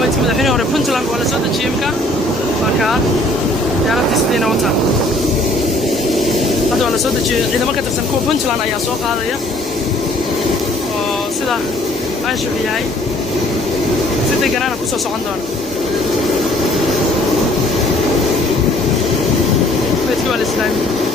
maydka madaxweynaha hore Puntland waa la soo dejiyay imka marka diyaaradda sidayna wata hadda waa la soo dejiyay ciidamo ka tirsan kuwa Puntland ayaa soo qaadaya oo sida anshu yahay si deegaanana ku soo socon doona maydka waa la islaamay